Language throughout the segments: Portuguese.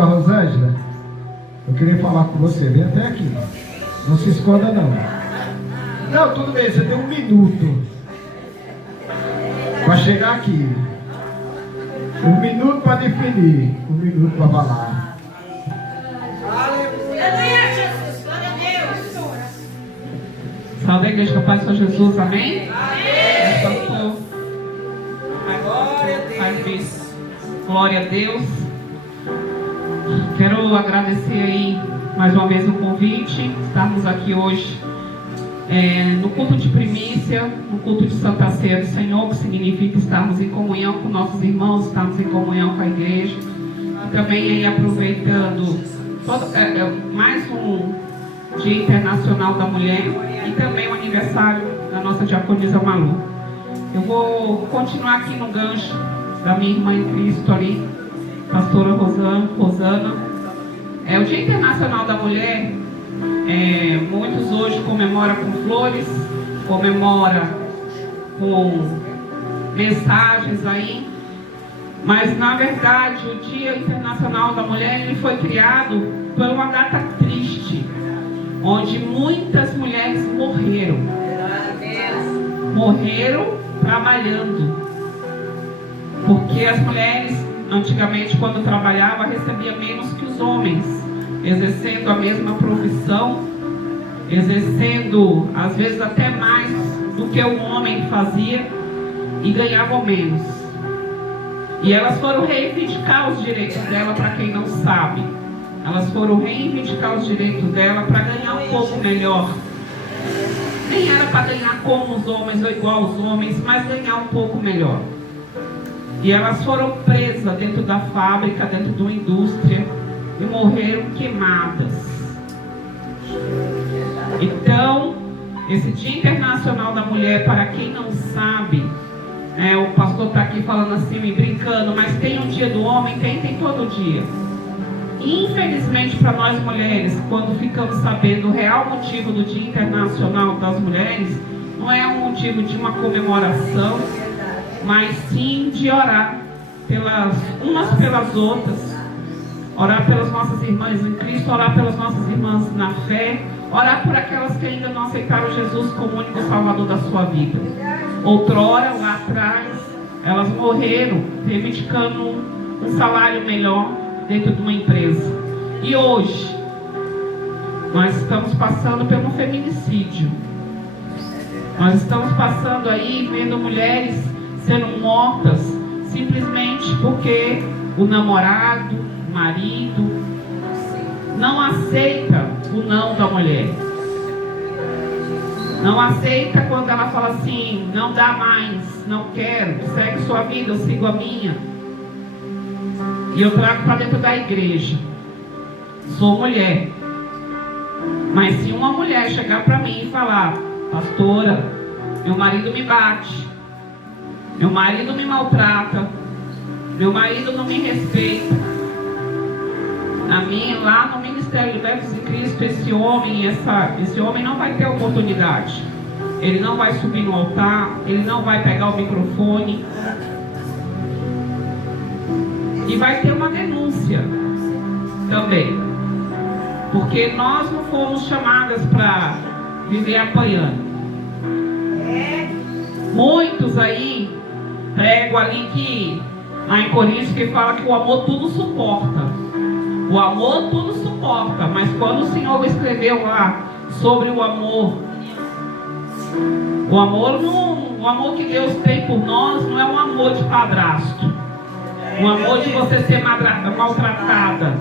Pastora Rosângela, eu queria falar com você. Vem até aqui. Não se esconda, não. Não, tudo bem. Você tem 1 minuto para chegar aqui. 1 minuto para definir. 1 minuto para falar. Aleluia, Jesus. Glória a Deus. Salve a igreja, Pai, Senhor Jesus. Amém? Amém. Glória a Deus. Glória a Deus. Quero agradecer aí mais uma vez o convite. Estarmos aqui hoje no culto de primícia, no culto de Santa Ceia do Senhor, que significa estarmos em comunhão com nossos irmãos, estarmos em comunhão com a igreja. E também aí aproveitando mais um Dia Internacional da Mulher e também o aniversário da nossa diaconisa Malu. Eu vou continuar aqui no gancho da minha irmã em Cristo ali, pastora Rosana. O Dia Internacional da Mulher, muitos hoje comemoram com flores, comemoram com mensagens aí, mas na verdade o Dia Internacional da Mulher ele foi criado por uma data triste, onde muitas mulheres morreram trabalhando, porque as mulheres antigamente, quando trabalhava, recebia menos que os homens, exercendo a mesma profissão, exercendo às vezes até mais do que o homem fazia, e ganhavam menos. E elas foram reivindicar os direitos dela. Para quem não sabe, elas foram reivindicar os direitos dela para ganhar um pouco melhor. Nem era para ganhar como os homens ou igual aos homens, mas ganhar um pouco melhor. E elas foram presas dentro da fábrica, dentro de uma indústria, e morreram queimadas. Então, esse Dia Internacional da Mulher, para quem não sabe, o pastor está aqui falando assim, me brincando, mas tem o Dia do Homem? Tem todo dia. Infelizmente para nós mulheres, quando ficamos sabendo o real motivo do Dia Internacional das Mulheres, não é um motivo de uma comemoração, mas sim de orar umas pelas outras, orar pelas nossas irmãs em Cristo, orar pelas nossas irmãs na fé, orar por aquelas que ainda não aceitaram Jesus como único Salvador da sua vida. Outrora, lá atrás, elas morreram reivindicando um salário melhor dentro de uma empresa. E hoje nós estamos passando pelo feminicídio. Nós estamos passando aí vendo mulheres sendo mortas simplesmente porque o namorado, o marido não aceita o não da mulher. Não aceita quando ela fala assim, não dá mais, não quero, segue sua vida, eu sigo a minha. E eu trago para dentro da igreja. Sou mulher. Mas se uma mulher chegar para mim e falar, pastora, meu marido me bate, meu marido me maltrata, meu marido não me respeita, lá no Ministério Libertos em Cristo, esse homem não vai ter oportunidade. Ele não vai subir no altar, ele não vai pegar o microfone. E vai ter uma denúncia também, porque nós não fomos chamadas para viver apanhando. Muitos aí pregam ali que lá em Coríntios que fala que o amor tudo suporta. O amor tudo suporta, mas quando o Senhor escreveu lá sobre o amor o amor que Deus tem por nós não é um amor de padrasto. O amor de você ser maltratada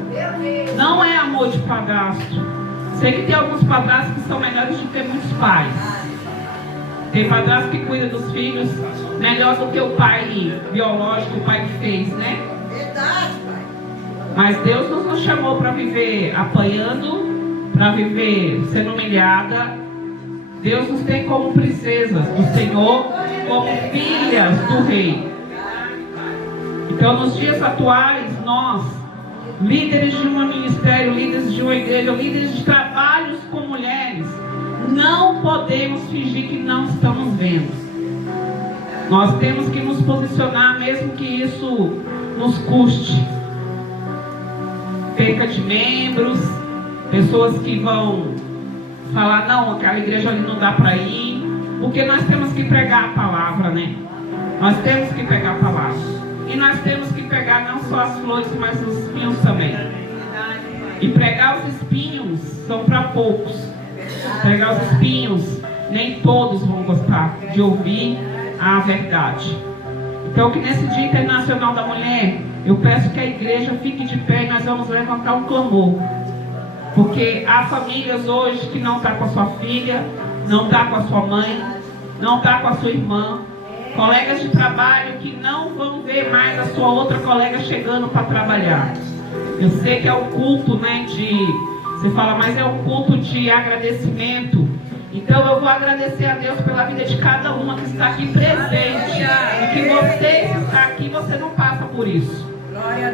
não é amor de padrasto. Sei que tem alguns padrastos que são melhores do que muitos pais. Tem padrasto que cuida dos filhos melhor do que o pai biológico, o pai que fez, né? Verdade, pai. Mas Deus não nos chamou para viver apanhando, para viver sendo humilhada. Deus nos tem como princesas do Senhor, como filhas do Rei. Então, nos dias atuais, nós, líderes de um ministério, líderes de uma igreja, líderes de trabalhos com mulheres, não podemos fingir que não estamos vendo. Nós temos que nos posicionar, mesmo que isso nos custe. perca de membros, pessoas que vão falar, não, aquela igreja ali não dá para ir, porque nós temos que pregar a palavra, né? Nós temos que pegar a palavra. E nós temos que pegar não só as flores, mas os espinhos também. E pregar os espinhos são para poucos. Pregar os espinhos, nem todos vão gostar de ouvir a verdade. Então, que nesse Dia Internacional da Mulher, eu peço que a igreja fique de pé e nós vamos levantar um clamor. Porque há famílias hoje que não estão com a sua filha, não está com a sua mãe, não está com a sua irmã. Colegas de trabalho que não vão ver mais a sua outra colega chegando para trabalhar. Eu sei que é o culto, né, você fala, mas é o culto de agradecimento. Então eu vou agradecer a Deus pela vida de cada uma que está aqui presente. E que você que está aqui, você não passa por isso.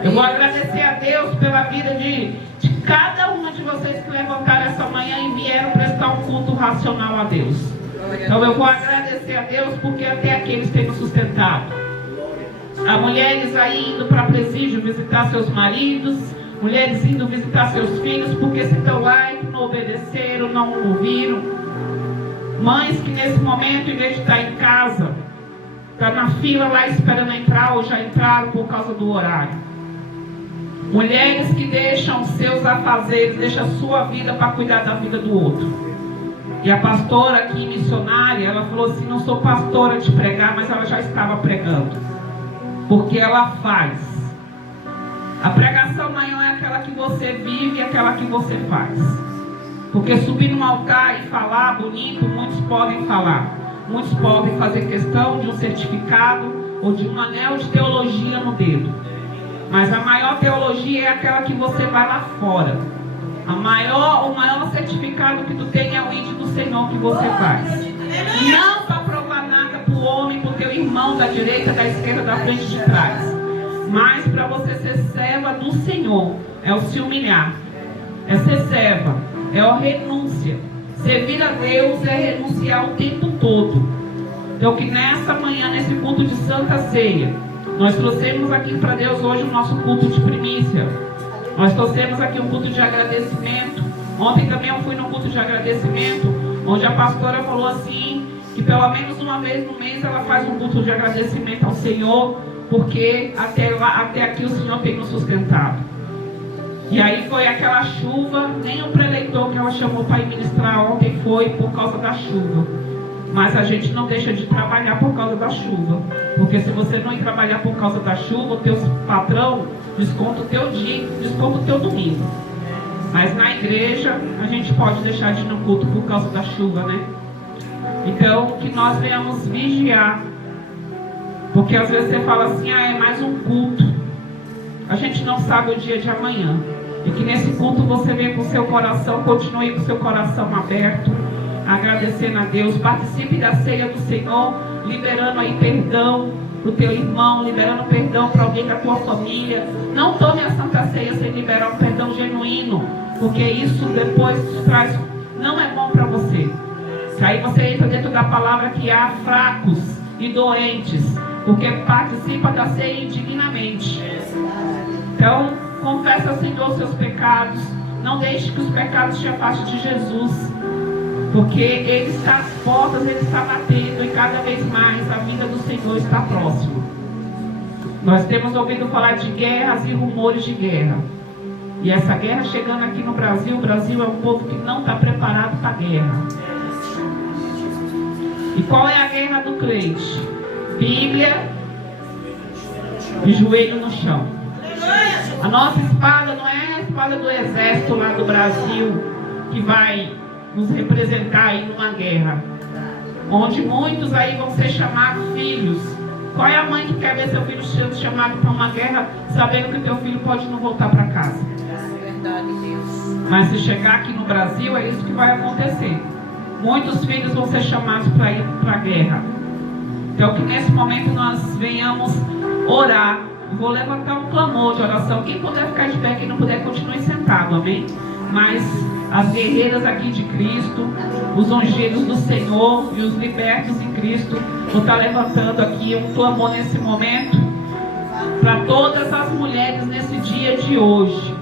Eu vou agradecer a Deus pela vida de cada uma de vocês que levantaram essa manhã e vieram prestar um culto racional a Deus. Então eu vou agradecer a Deus porque até aqui eles têm nos sustentado. Há mulheres aí indo para presídio visitar seus maridos, mulheres indo visitar seus filhos porque se estão lá e não obedeceram, não ouviram. Mães que nesse momento, em vez de estar em casa, está na fila lá esperando entrar ou já entraram por causa do horário. Mulheres que deixam seus afazeres, deixam a sua vida para cuidar da vida do outro. E a pastora aqui, missionária, ela falou assim, não sou pastora de pregar, mas ela já estava pregando. Porque ela faz. A pregação maior é aquela que você vive e aquela que você faz. Porque subir num altar e falar bonito, muitos podem falar. Muitos podem fazer questão de um certificado ou de um anel de teologia no dedo. Mas a maior teologia é aquela que você vai lá fora. O maior certificado que tu tem é o ID do Senhor que você faz. Não para provar nada para o homem, para o teu irmão da direita, da esquerda, da frente, de trás. Mas para você ser serva do Senhor. É o se humilhar. É ser serva. É a renúncia. Servir a Deus é renunciar o tempo todo. Então que nessa manhã, nesse culto de Santa Ceia, nós trouxemos aqui para Deus hoje o nosso culto de primícia. Nós trouxemos aqui um culto de agradecimento. Ontem também eu fui no culto de agradecimento, onde a pastora falou assim, que pelo menos uma vez no mês ela faz um culto de agradecimento ao Senhor, porque até aqui o Senhor tem nos sustentado. E aí foi aquela chuva, nem o preleitor que ela chamou para ir ministrar ontem foi por causa da chuva. Mas a gente não deixa de trabalhar por causa da chuva. Porque se você não ir trabalhar por causa da chuva, o teu patrão desconta o teu dia, desconta o teu domingo. Mas na igreja, a gente pode deixar de ir no culto por causa da chuva, né? Então, que nós venhamos vigiar. Porque às vezes você fala assim, é mais um culto. A gente não sabe o dia de amanhã. E que nesse culto você venha com o seu coração, continue com o seu coração aberto, agradecendo a Deus. Participe da ceia do Senhor, liberando aí perdão para o teu irmão, liberando perdão para alguém da tua família. Não tome a Santa Ceia sem liberar um perdão genuíno, porque isso depois traz, não é bom para você. Aí você entra dentro da palavra que há fracos e doentes, porque participa da ceia indignamente. Então, confessa ao Senhor os seus pecados. Não deixe que os pecados te afastem de Jesus. Porque Ele está às portas, Ele está batendo. E cada vez mais a vida do Senhor está próxima. Nós temos ouvido falar de guerras e rumores de guerra. E essa guerra chegando aqui no Brasil. O Brasil é um povo que não está preparado para a guerra. E qual é a guerra do crente? Bíblia e joelho no chão. A nossa espada não é a espada do exército lá do Brasil que vai nos representar aí numa guerra, onde muitos aí vão ser chamados filhos. Qual é a mãe que quer ver seu filho sendo chamado para uma guerra, sabendo que o teu filho pode não voltar para casa? Mas se chegar aqui no Brasil, é isso que vai acontecer. Muitos filhos vão ser chamados para ir para a guerra. Então que nesse momento nós venhamos orar. Vou levantar um clamor de oração. Quem puder ficar de pé, quem não puder, continue sentado, amém? Mas as guerreiras aqui de Cristo, os ungidos do Senhor e os libertos em Cristo, vou estar levantando aqui um clamor nesse momento para todas as mulheres nesse dia de hoje.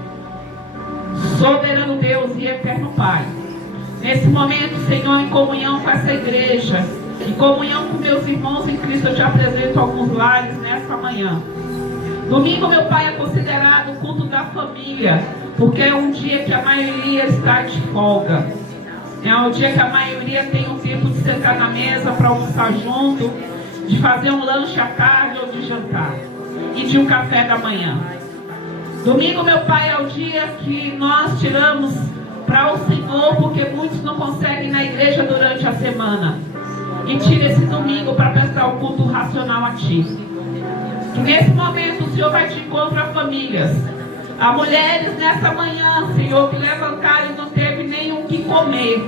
Soberano Deus e eterno Pai, nesse momento, Senhor, em comunhão com essa igreja, em comunhão com meus irmãos em Cristo, eu te apresento alguns lares nessa manhã. Domingo, meu Pai, é considerado o culto da família, porque é um dia que a maioria está de folga. É um dia que a maioria tem um tempo de sentar na mesa para almoçar junto, de fazer um lanche à tarde ou de jantar, e de um café da manhã. Domingo, meu Pai, é o dia que nós tiramos para o Senhor, porque muitos não conseguem ir na igreja durante a semana. E tira esse domingo para prestar o culto racional a Ti. Que nesse momento o Senhor vai te encontrar famílias. Há mulheres nessa manhã, Senhor, que levantaram e não teve nem o que comer,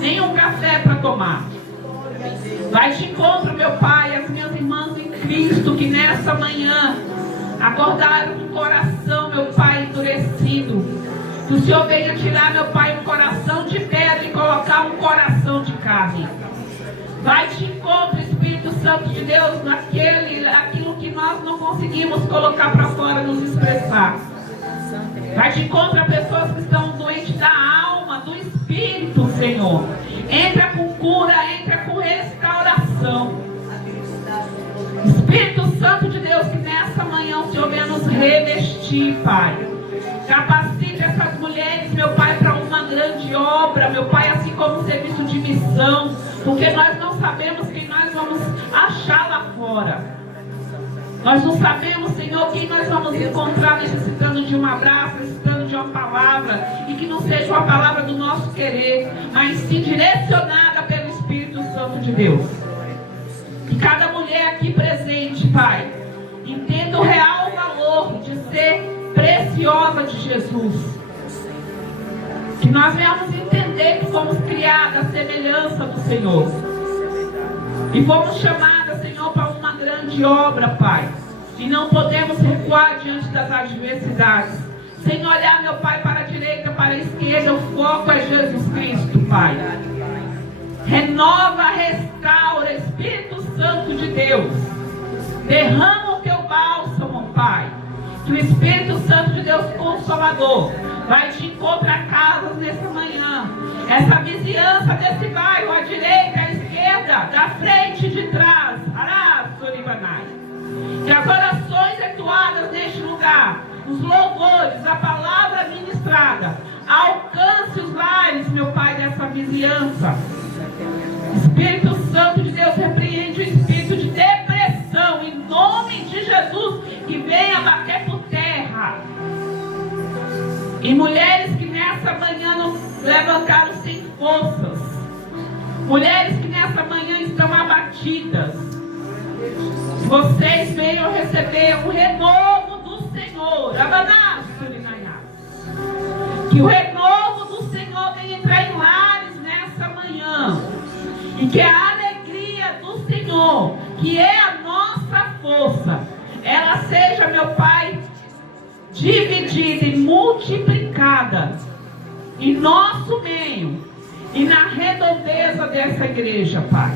nem um café para tomar. Vai te encontrar, meu Pai, as minhas irmãs em Cristo, que nessa manhã acordaram com o coração, meu Pai, endurecido. Que o Senhor venha tirar, meu Pai, um coração de pedra e colocar um coração de carne. Vai te encontrar, Espírito Santo de Deus, aquilo que nós não conseguimos colocar para fora, nos expressar. Vai te encontrar pessoas que estão doentes da alma, do Espírito, Senhor. Entra com cura, entra com restauração. Espírito Santo de Deus, que nessa manhã o Senhor venha nos revestir, Pai. Capacite essas mulheres, meu Pai, para uma grande obra, meu Pai, assim como um serviço de missão, porque nós não sabemos quem nós vamos achar lá fora. Nós não sabemos, Senhor, quem nós vamos encontrar necessitando de um abraço, necessitando de uma palavra, e que não seja uma palavra do nosso querer, mas sim direcionada pelo Espírito Santo de Deus. Que cada mulher aqui presente, Pai, entenda o real valor de ser preciosa de Jesus. Que nós venhamos entender que fomos criadas à semelhança do Senhor. E fomos chamadas, Senhor, para uma grande obra, Pai. E não podemos recuar diante das adversidades. Sem olhar, meu Pai, para a direita, para a esquerda, o foco é Jesus Cristo, Pai. Renova, restaura, Espírito Santo de Deus. Derrama o teu bálsamo, Pai. Que o Espírito Santo de Deus Consolador vai te encontrar casas nessa manhã. Essa vizinhança desse bairro, à direita, à esquerda, da frente e de trás. Que as orações entoadas neste lugar, os louvores, a palavra ministrada, alcance os lares, meu Pai, dessa vizinhança. Espírito Santo de Deus, repreende o espírito de depressão, em nome de Jesus, que venha bater por terra. E mulheres que nessa manhã não levantaram sem forças, mulheres que nessa manhã estão abatidas, vocês venham receber o renovo do Senhor. Que o renovo do Senhor venha entrar em lares nessa manhã. E que a alegria do Senhor, que é a nossa força, ela seja, meu Pai, dividida e multiplicada em nosso meio e na redondeza dessa igreja, Pai.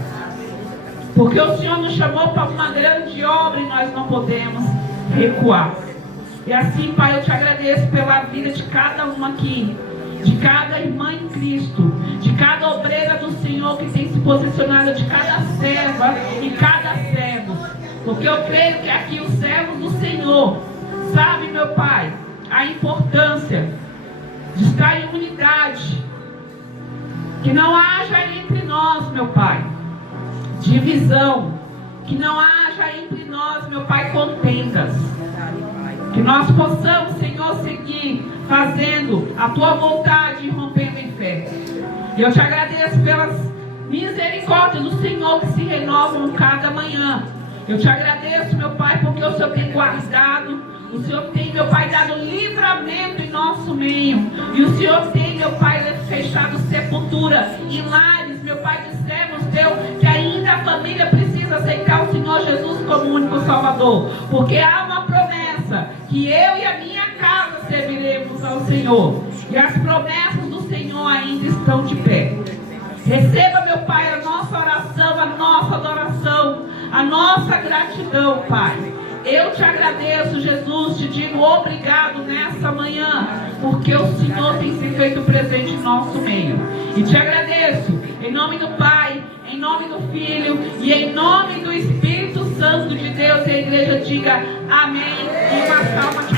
Porque o Senhor nos chamou para uma grande obra e nós não podemos recuar. E assim, Pai, eu te agradeço pela vida de cada uma aqui, de cada irmã em Cristo, de cada obreira do Senhor que tem se posicionado, de cada serva e cada servo. Porque eu creio que aqui os servos do Senhor sabem, meu Pai, a importância de estar em unidade. Que não haja entre nós, meu Pai, divisão. Que não haja entre nós, meu Pai, contendas. Que nós possamos, Senhor, seguir fazendo a Tua vontade e rompendo em fé. E eu te agradeço pelas misericórdias do Senhor que se renovam cada manhã. Eu te agradeço, meu Pai, porque o Senhor tem guardado. O Senhor tem, meu Pai, dado livramento em nosso meio. E o Senhor tem, meu Pai, fechado sepultura em lares, meu Pai, de servos teu, que ainda a família precisa aceitar o Senhor Jesus como único Salvador. Porque há uma promessa, que eu e a minha casa serviremos ao Senhor. E as promessas do Senhor ainda estão de pé. Receba, meu Pai, a nossa oração, a nossa adoração, a nossa gratidão, Pai. Eu te agradeço, Jesus, te digo obrigado nessa manhã, porque o Senhor tem se feito presente em nosso meio. E te agradeço, em nome do Pai, em nome do Filho e em nome do Espírito Santo de Deus. E a igreja diga amém. E uma salva